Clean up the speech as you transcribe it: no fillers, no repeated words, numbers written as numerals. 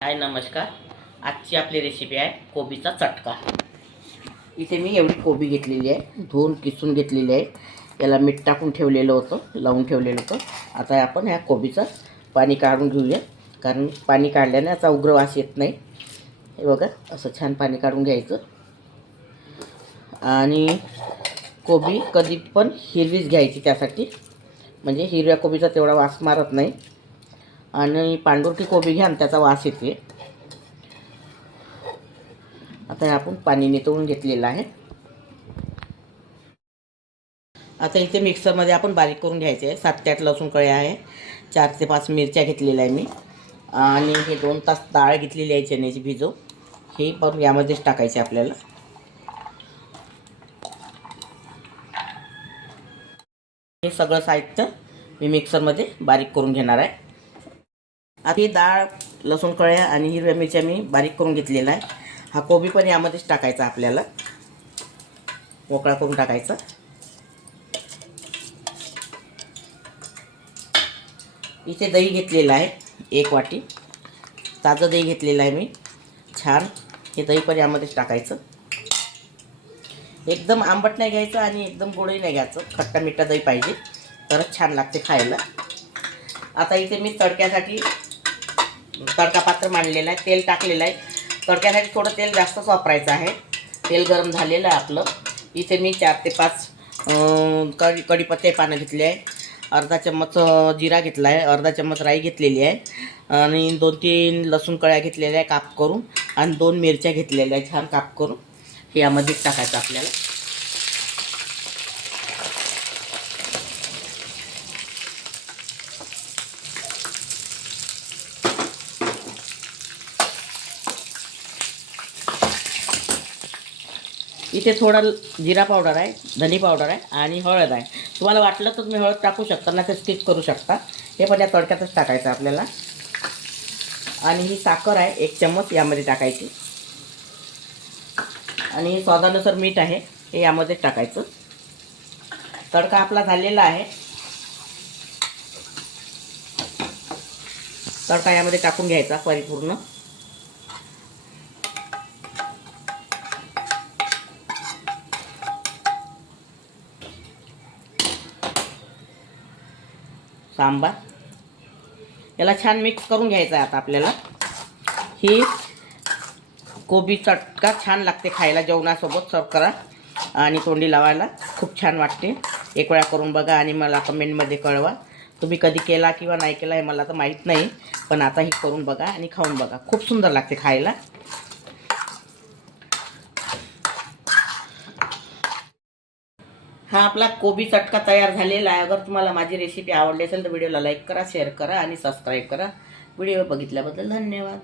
हाय नमस्कार. आजची आपली रेसिपी आहे कोबीचा चटका. इथे मी एवढी कोबी घेतलेली आहे, धुवून किसून घेतलेली आहे. याला मीठ टाकून ठेवलेलं होतं, लावून ठेवलेलं होतं. आता आपण ह्या कोबीचं पाणी काढून घेऊया, कारण पाणी काढल्याने याचा उग्र वास येत नाही. हे बघा, असं छान पाणी काढून घ्यायचं. आणि कोबी कधी पण हिरवीच घ्यायची, त्यासाठी म्हणजे हिरव्या कोबीचा तेवढा वास मारत नाही. आणि पांढुरकी कोबी घ्या, त्याचा वास येते. आता आपण पाणी नितळून घेतलेलं आहे. आता इथे मिक्सरमध्ये आपण बारीक करून घ्यायचे आहे. 7 ते 8 लसूण कळ्या आहे, 4 ते 5 मिरच्या घेतलेल्या आहे मी. आणि हे 2 तास डाळ घेतलेली आहे चण्याची भिजव, हे पण यामध्येच टाकायचे आपल्याला. हे सगळं साहित्य मी मिक्सरमध्ये बारीक करून घेणार आहे. आता ही डाळ, लसूण कळ्या आणि हिरव्या मिरच्या मी बारीक करून घेतलेला आहे. हा कोबी पण यामध्येच टाकायचा आपल्याला, मोकळा करून टाकायचा. इथे दही घेतलेलं आहे 1 वाटी, ताजं दही घेतलेलं आहे मी छान. हे दही पण यामध्येच टाकायचं. एकदम आंबट नाही घ्यायचं आणि एकदम गोडही नाही घ्यायचं, खट्टा मिठा दही पाहिजे, तरच छान लागते खायला. आता इथे मी तडक्यासाठी तडका पात्र मांडलेला आहे, तेल टाकलेलं आहे. तडक्यासाठी थोडं तेल जास्तच वापरायचं आहे. तेल गरम झालेलं आहे आपलं. इथे मी 4 ते 5 कढीपत्ते पानं घेतले आहे, अर्धा चम्मच जिरा घेतला आहे, अर्धा चम्मच राई घेतलेली आहे, आणि 2-3 लसूण कळ्या घेतलेल्या आहे काप करून, आणि 2 मिरच्या घेतलेल्या आहे छान काप करून. हे यामध्ये टाकायचं आपल्याला. इथे थोडा जिरा पावडर आहे, धनी पावडर आहे आणि हळद आहे. तुम्हाला वाटलं तर तुम्ही हळद टाकू शकता, ना ते स्किप करू शकता. हे पण या तडक्यातच टाकायचं आपल्याला. आणि ही साखर आहे 1 चम्मच यामध्ये टाकायची. आणि स्वादानुसार मीठ आहे, हे यामध्ये टाकायचं. तडका आपला झालेला आहे. तडका यामध्ये टाकून घ्यायचा परिपूर्ण. सांबार याला छान मिक्स करून घ्यायचं आहे आता आपल्याला. ही कोबी चटका छान लागते खायला, जेवणासोबत सर्व करा आणि तोंडी लावायला खूप छान वाटते. एक वेळा करून बघा आणि मला कमेंटमध्ये कळवा. तुम्ही कधी केला किंवा नाही केला हे मला तर माहीत नाही, पण आता ही करून बघा आणि खाऊन बघा, खूप सुंदर लागते खायला. हा आपला कोबी चटका तयार झालेला आहे. अगर तुम्हाला माझी रेसिपी आवडली असेल तर व्हिडिओला लाईक करा, शेअर करा आणि सबस्क्राईब करा. व्हिडिओ बघितल्याबद्दल धन्यवाद.